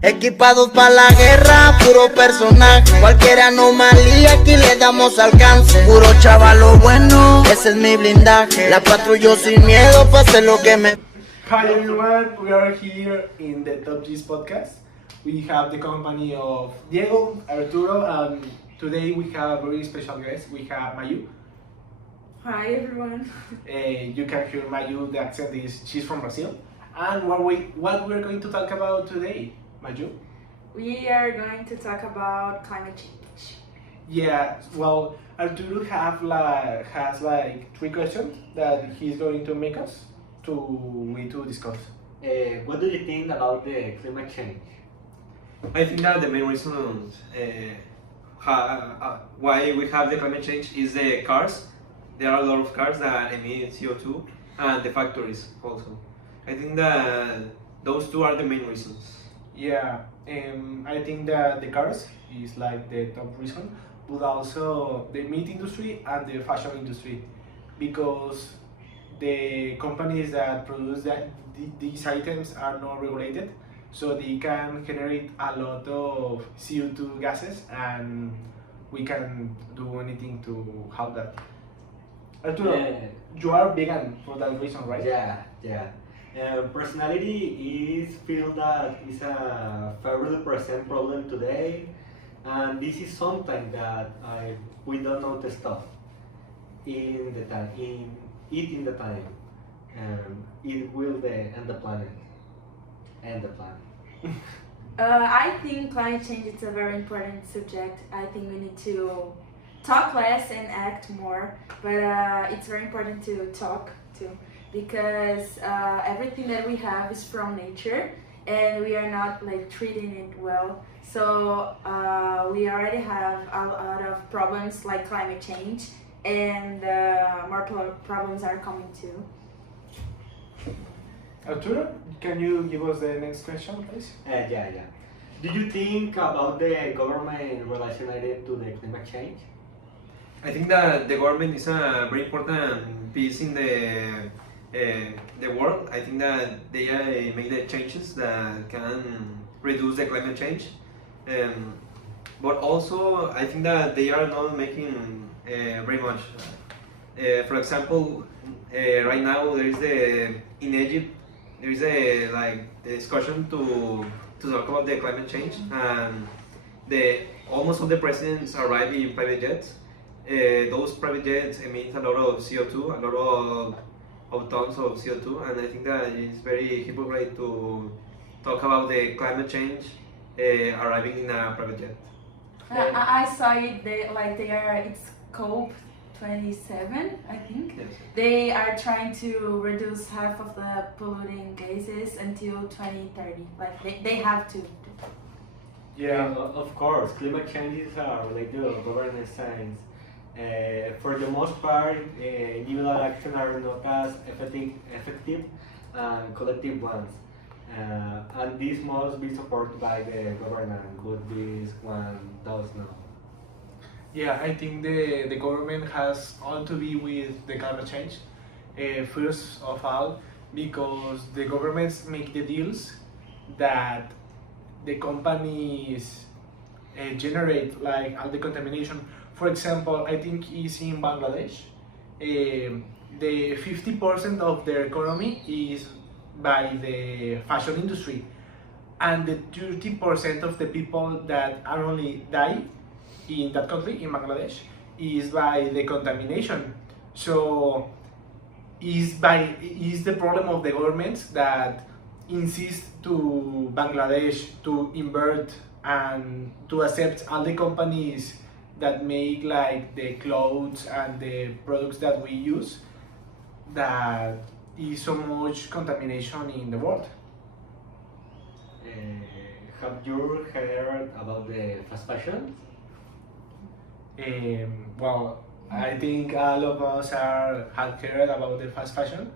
Equipados para la guerra, puro personaje. Cualquier anomalía, aquí le damos alcance. Puro chavalo bueno, ese es mi blindaje. La patrullo sin miedo, pase lo que me... Hi everyone, we are here in the Top G's podcast. We have the company of Diego, Arturo, and today we have a very special guest. We have Mayu. Hi everyone. You can hear Mayu, the accent is, she's from Brazil. And what we're going to talk about today, Mayu? We are going to talk about climate change. Yeah, well, Arturo has like 3 questions that he's going to make us to discuss. What do you think about the climate change? I think that the main reason why we have the climate change is the cars. There are a lot of cars that emit CO2 and the factories also. I think that those 2 are the main reasons. Yeah, I think that the cars is like the top reason, but also the meat industry and the fashion industry, because the companies that produce these items are not regulated, so they can generate a lot of CO2 gases, and we can do anything to help that. Arturo, you are vegan for that reason, right? Yeah. Personality is feel that is a 50% problem today, and this is something that we don't know the stuff in the time in the time. It will end the planet. I think climate change is a very important subject. I think we need to talk less and act more, but it's very important to talk too, because everything that we have is from nature and we are not like treating it well. So we already have a lot of problems like climate change, and more problems are coming too. Arturo, can you give us the next question, please? Yeah. Do you think about the government related to the climate change? I think that the government is a very important piece in the world. I think that they make the changes that can reduce the climate change. But also, I think that they are not making very much. For example, right now in Egypt there is the discussion to talk about the climate change, and almost all the presidents arrive in private jets. Those private jets emit a lot of CO2, a lot of tons of CO2, and I think that it's very hypocrite to talk about the climate change arriving in a private jet. I saw it. It's COP27, I think. Yes. They are trying to reduce half of the polluting gases until 2030. Like they have to. Yeah. Of course, climate changes are related to governance science. For the most part, individual actions are not as effective and collective ones. And this must be supported by the government, but this one does not. Yeah, I think the government has all to be with the climate change. First of all, because the governments make the deals that the companies generate like all the contamination. For example, I think is in Bangladesh, the 50% of their economy is by the fashion industry, and the 30% of the people that are only die in that country, in Bangladesh, is by the contamination. So is the problem of the governments that insist to Bangladesh to invert and to accept all the companies that make like the clothes and the products that we use, that is so much contamination in the world. Have you heard about the fast fashion? Well, I think all of us have heard about the fast fashion,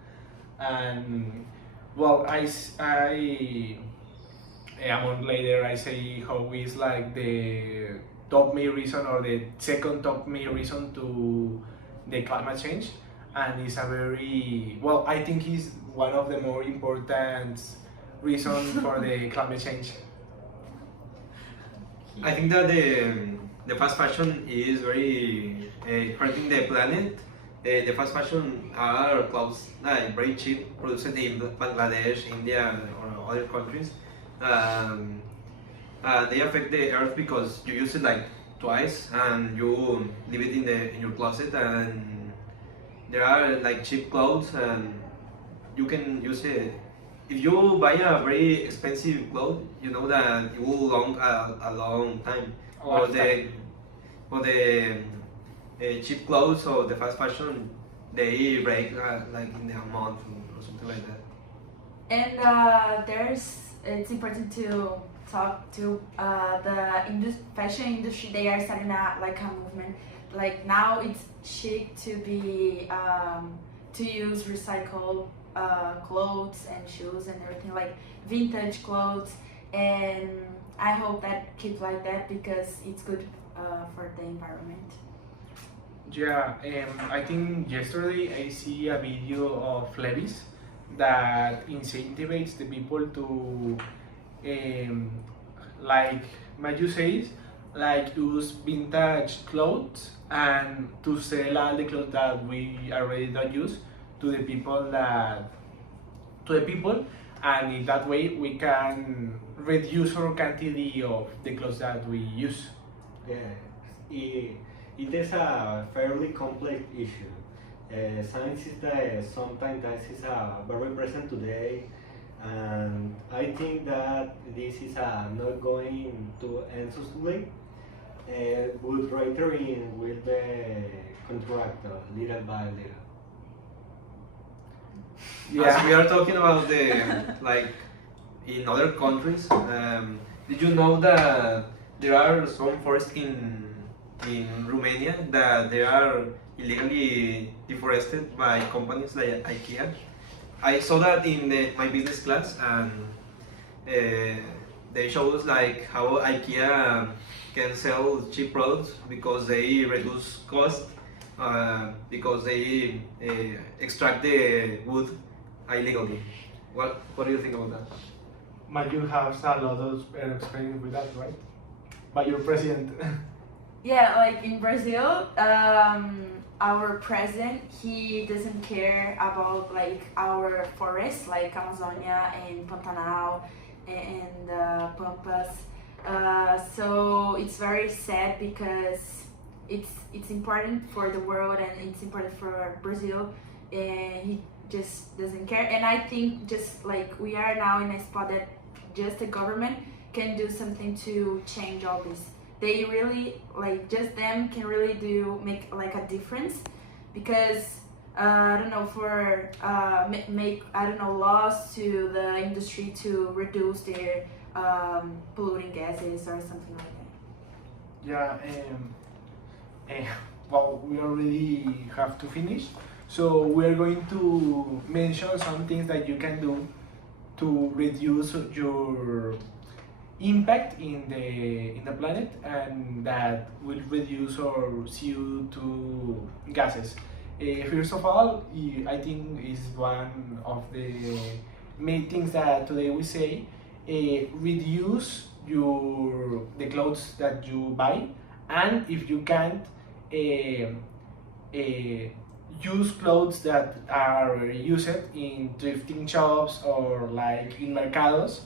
and well, a month later I say how is like the top main reason or the second top main reason to the climate change, and it's a very, well, I think it's one of the more important reasons for the climate change. I think that the fast fashion is very hurting the planet. The fast fashion are clothes like very cheap, produced in Bangladesh, India, or other countries. They affect the earth because you use it like twice and you leave it in your closet, and there are like cheap clothes and you can use it. If you buy a very expensive clothes, you know that it will long a long time. Or the cheap clothes or the fast fashion, they break like in a month or something like that. And it's important to talk to the fashion industry. They are starting a movement. Like now it's chic to be to use recycled clothes and shoes and everything, like vintage clothes, and I hope that keep like that because it's good for the environment. Yeah, I think yesterday I see a video of Levi's that incentivizes the people to, like Maju says, like use vintage clothes and to sell all the clothes that we already don't use to the people, and in that way we can reduce our quantity of the clothes that we use. Yes, it is a fairly complex issue. Science is sometimes that is very present today, and I think that this is not going to end soon. With reiterating with the contract little by little. As we are talking about the like in other countries, did you know that there are some forests in Romania that they are illegally deforested by companies like IKEA? I saw that in my business class, and they show us like how IKEA can sell cheap products because they reduce cost, because they extract the wood illegally. What do you think about that? Maju has a lot of experience with that, right? But you're president. Yeah, like in Brazil, our president, he doesn't care about like our forests, like Amazonia and Pantanal and Pampas. So it's very sad because it's important for the world and it's important for Brazil, and he just doesn't care. And I think just like we are now in a spot that just the government can do something to change all this. They really like just them can really make like a difference, because I don't know, for make I don't know, laws to the industry to reduce their polluting gases or something like that. Yeah, well, we already have to finish, so we're going to mention some things that you can do to reduce your impact in the planet, and that will reduce our CO2 gases. First of all, I think is one of the main things that today we say, reduce the clothes that you buy, and if you can't, use clothes that are used in thrifting shops or like in mercados,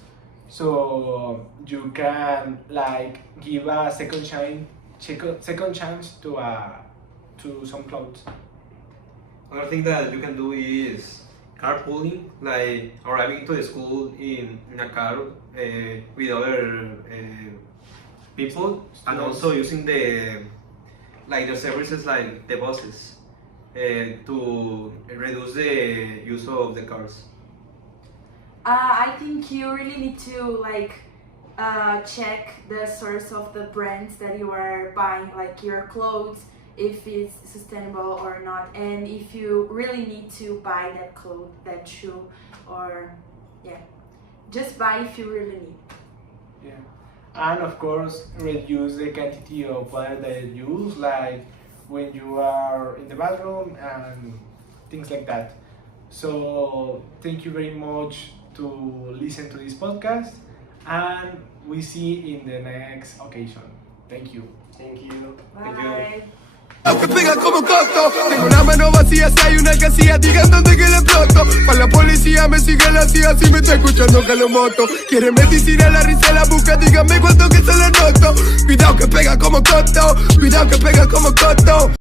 so you can like give a second chance to some clothes. Another thing that you can do is carpooling, like arriving to the school in a car with other people, and also using the services like the buses to reduce the use of the cars. I think you really need to like check the source of the brands that you are buying, like your clothes, if it's sustainable or not, and if you really need to buy that clothes, that shoe, or yeah, just buy if you really need. Yeah, and of course reduce the quantity of water that you use, like when you are in the bathroom and things like that. So thank you very much to listen to this podcast, and we see in the next occasion. Thank you. Thank you. Bye. Aunque pega como coto, tengo una mano vacía, si hay una casilla, digan dónde que le exploto. Para la policía me sigue la CIA, si me está escuchando que lo moto. Quieren medicina, la risa la busca, díganme cuánto que se lo noto. Cuidado que pega como coto, cuidado que pega como coto.